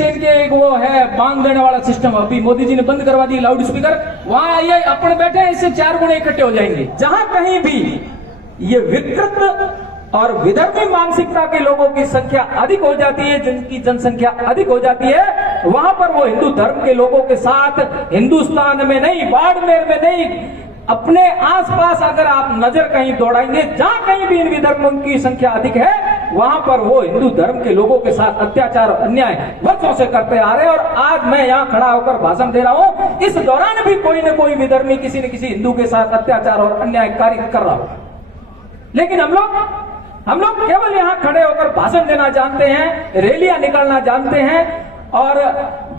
इनके एक वो है बांग देने वाला सिस्टम, अभी मोदी जी ने बंद करवा दी लाउड स्पीकर। वहां आइए, अपन बैठे हैं, इससे 4 गुणे इकट्ठे हो जाएंगे। जहां कहीं भी ये विकृत और विधर्मी मानसिकता के लोगों की संख्या अधिक हो जाती है, जिनकी जनसंख्या अधिक हो जाती है, वहां पर वो हिंदू धर्म के लोगों के साथ हिंदुस्तान में नहीं, बाड़मेर में नहीं, अपने आसपास अगर आप नजर कहीं दौड़ाएंगे, जहां कहीं भी इन विधर्मों की संख्या अधिक है, वहां पर वो हिंदू धर्म के लोगों के साथ अत्याचार और अन्याय वर्षों से करते आ रहे हैं। और आज मैं यहाँ खड़ा होकर भाषण दे रहा हूँ, इस दौरान भी कोई न कोई विधर्मी किसी न किसी हिंदू के साथ अत्याचार और अन्याय कार्य कर रहा हो। लेकिन हम लोग केवल यहाँ खड़े होकर भाषण देना जानते हैं, रैलियां निकालना जानते हैं और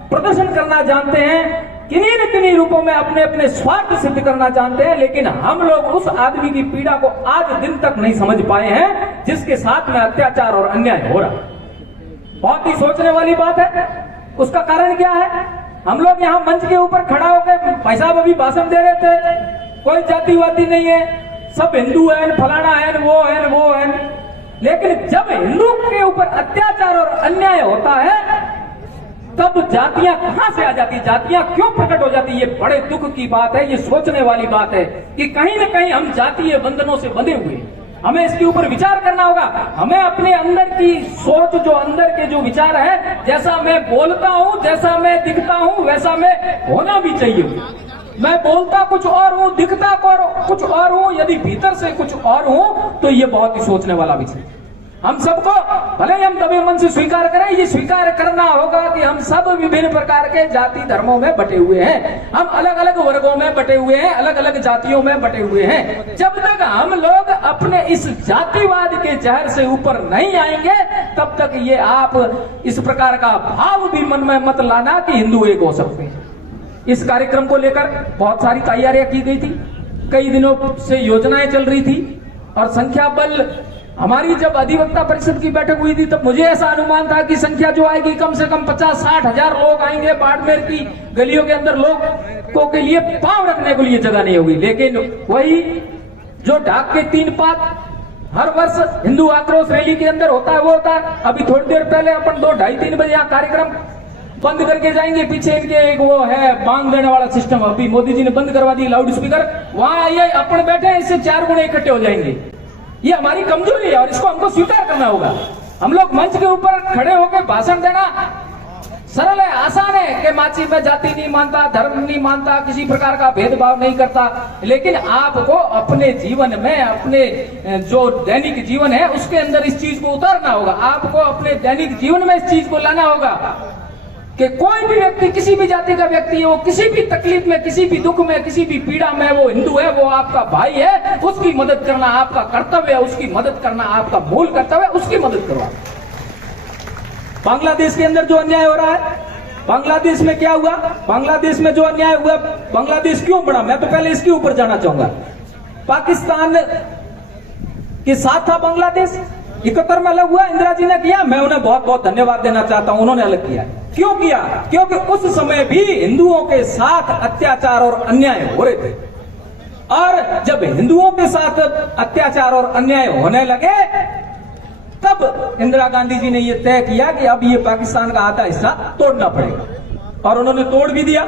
प्रदर्शन करना जानते हैं, किन्हीं न किन्हीं रूपों में अपने अपने स्वार्थ सिद्ध करना जानते हैं। लेकिन हम लोग उस आदमी की पीड़ा को आज दिन तक नहीं समझ पाए हैं जिसके साथ में अत्याचार और अन्याय हो रहा। बहुत ही सोचने वाली बात है। उसका कारण क्या है? हम लोग यहाँ मंच के ऊपर खड़ा होकर भाई साहब अभी भाषण दे रहे थे, कोई जातिवादी नहीं है, सब हिंदू है, फलाना है, वो है। लेकिन जब हिंदू के ऊपर अत्याचार और अन्याय होता है तब जातियां कहां से आ जाती, जातियां क्यों प्रकट हो जाती? ये बड़े दुख की बात है, ये सोचने वाली बात है कि कहीं न कहीं हम जातीय बंधनों से बंधे हुए। हमें इसके ऊपर विचार करना होगा। हमें अपने अंदर की सोच, जो अंदर के जो विचार है, जैसा मैं बोलता हूं, जैसा मैं दिखता हूं, वैसा मैं होना भी चाहिए। मैं बोलता कुछ और हूं, दिखता कुछ और हूं, यदि भीतर से कुछ और हूं, तो ये बहुत ही सोचने वाला विषय। हम सबको भले ही हम दबे मन से स्वीकार करें, ये स्वीकार करना होगा कि हम सब विभिन्न प्रकार के जाति धर्मों में बटे हुए हैं, हम अलग अलग वर्गों में बटे हुए हैं, अलग अलग जातियों में बटे हुए हैं। जब तक हम लोग अपने इस जातिवाद के जहर से ऊपर नहीं आएंगे, तब तक ये आप इस प्रकार का भाव भी मन में मत लाना कि हिंदू एक हो सकते हैं। इस कार्यक्रम को लेकर बहुत सारी तैयारियां की गई थी, कई दिनों से योजनाएं चल रही थी और संख्या बल हमारी जब अधिवक्ता परिषद की बैठक हुई थी तब मुझे ऐसा अनुमान था कि संख्या जो आएगी कम से कम 50-60 हजार लोग आएंगे। बाड़मेर की गलियों के अंदर लोगों के लिए पांव रखने के लिए जगह नहीं होगी। लेकिन वही जो ढाक के 3 पात हर वर्ष हिंदू आक्रोश रैली के अंदर होता है, वो होता है। अभी थोड़ी देर पहले अपन 2-2:30-3 बजे यहाँ कार्यक्रम बंद करके जाएंगे। पीछे इनके एक वो है बांग देने वाला सिस्टम, अभी मोदी जी ने बंद करवा दी लाउड स्पीकर। वहां आइए, अपन बैठे हैं, इससे 4 गुणे इकट्ठे हो जाएंगे। ये हमारी कमजोरी है और इसको हमको स्वीकार करना होगा। हम लोग मंच के ऊपर खड़े होकर भाषण देना सरल है, आसान है कि माची में जाति नहीं मानता, धर्म नहीं मानता, किसी प्रकार का भेदभाव नहीं करता। लेकिन आपको अपने जीवन में, अपने जो दैनिक जीवन है उसके अंदर इस चीज को उतारना होगा। आपको अपने दैनिक जीवन में इस चीज को लाना होगा कि कोई भी व्यक्ति, किसी भी जाति का व्यक्ति है, वो किसी भी तकलीफ में, किसी भी दुख में, किसी भी पीड़ा में, वो हिंदू है, वो आपका भाई है, उसकी मदद करना आपका कर्तव्य है, उसकी मदद करना आपका मूल कर्तव्य है, उसकी मदद करो। बांग्लादेश के अंदर जो अन्याय हो रहा है, बांग्लादेश में क्या हुआ? बांग्लादेश में जो अन्याय हुआ, बांग्लादेश क्यों बढ़ा? मैं तो पहले इसके ऊपर जाना चाहूंगा। पाकिस्तान के साथ था बांग्लादेश, 71 में अलग हुआ, इंदिरा जी ने किया, मैं उन्हें बहुत बहुत धन्यवाद देना चाहता हूं, उन्होंने अलग किया। क्यों किया? क्योंकि उस समय भी हिंदुओं के साथ अत्याचार और अन्याय हो रहे थे। और जब हिंदुओं के साथ अत्याचार और अन्याय होने लगे तब इंदिरा गांधी जी ने यह तय किया कि अब ये पाकिस्तान का आधा हिस्सा तोड़ना पड़ेगा, और उन्होंने तोड़ भी दिया।